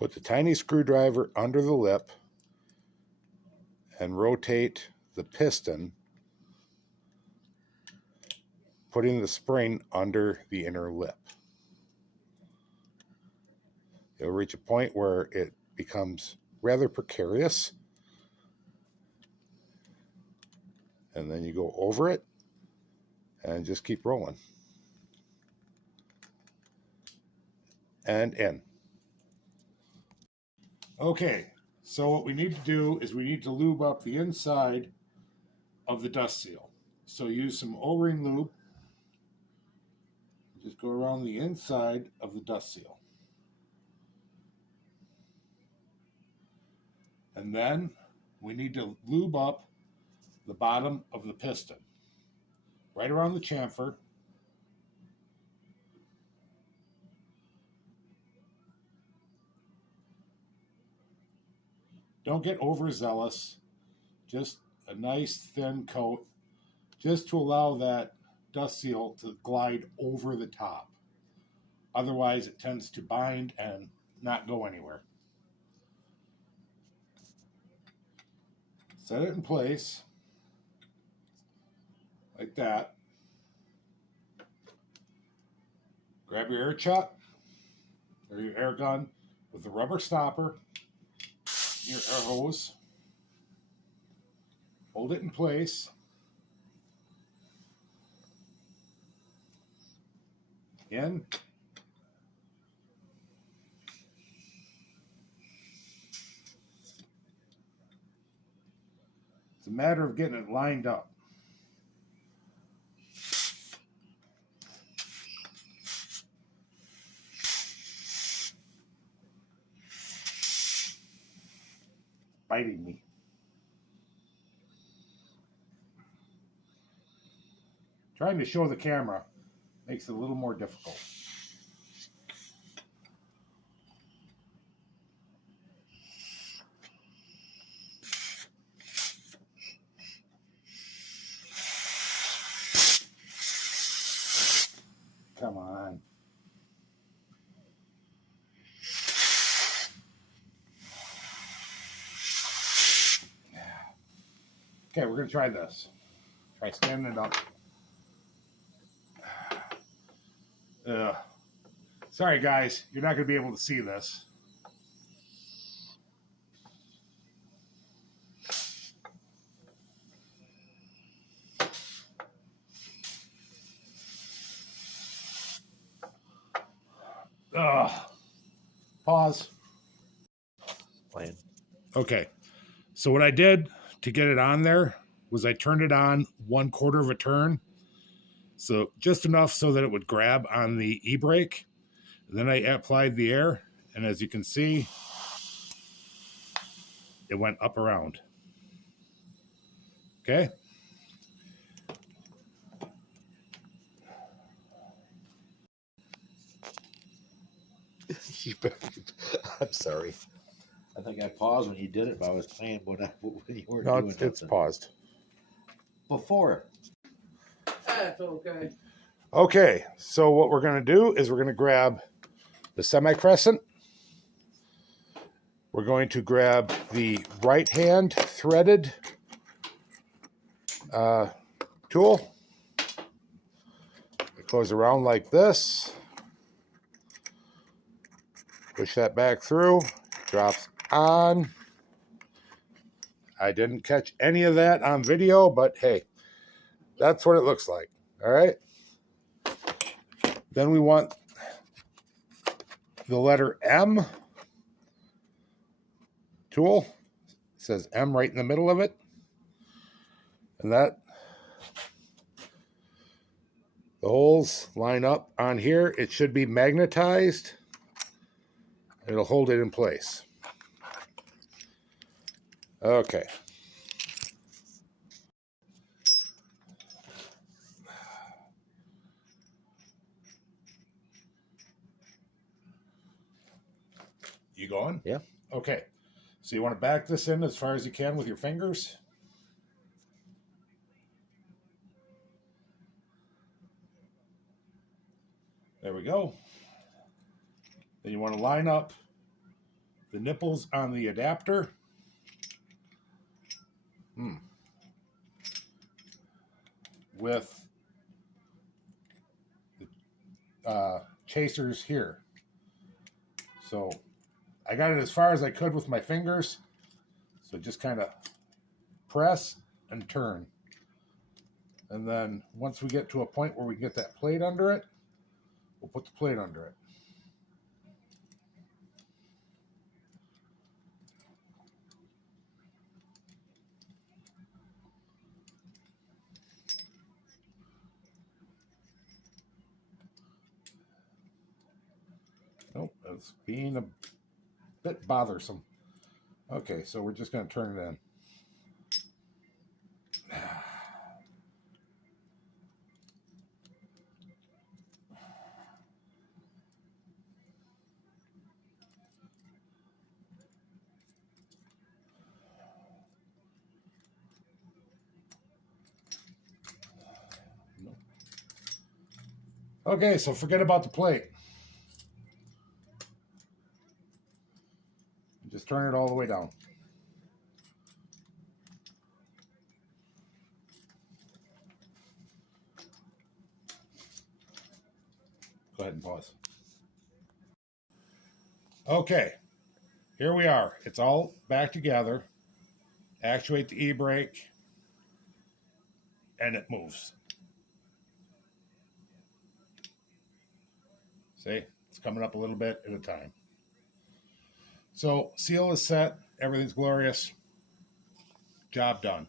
Put the tiny screwdriver under the lip and rotate the piston, putting the spring under the inner lip. You'll reach a point where it becomes rather precarious, and then you go over it and just keep rolling. And in. Okay, so what we need to do is we need to lube up the inside of the dust seal. So use some O-ring lube. Just go around the inside of the dust seal. And then we need to lube up the bottom of the piston, right around the chamfer. Don't get overzealous. Just a nice thin coat, just to allow that dust seal to glide over the top. Otherwise, it tends to bind and not go anywhere. Set it in place like that. Grab your air chuck or your air gun with the rubber stopper, your air hose. Hold it in place. In. It's a matter of getting it lined up. Biting me. Trying to show the camera makes it a little more difficult. Come on. Okay, we're going to try this. Try standing it up. Sorry, guys. You're not going to be able to see this. Pause. Playing. Okay. So what I did to get it on there was I turned it on 1/4 of a turn. So just enough so that it would grab on the e-brake. Then I applied the air, and as you can see, it went up around. Okay. I'm sorry. I think I paused when you did it, but I was playing when you weren't No, doing it's paused. Before. That's okay. Okay, so what we're going to do is we're going to grab the semi-crescent. We're going to grab the right hand threaded tool. It goes around like this. Push that back through. Drops on. I didn't catch any of that on video, but hey, that's what it looks like. All right. Then we want the letter M tool. It says M right in the middle of it. And that, the holes line up on here. It should be magnetized. It'll hold it in place. Okay. You going? Yeah. Okay. So you want to back this in as far as you can with your fingers. There we go. Then you want to line up the nipples on the adapter. With the chasers here. So I got it as far as I could with my fingers. So just kind of press and turn. And then once we get to a point where we get that plate under it, we'll put the plate under it. Nope, that's being a bit bothersome. Okay, so we're just going to turn it in. Okay, so forget about the plate. Just turn it all the way down. Go ahead and pause. Okay, here we are. It's all back together. Actuate the e-brake, and it moves. See, it's coming up a little bit at a time. So seal is set. Everything's glorious. Job done.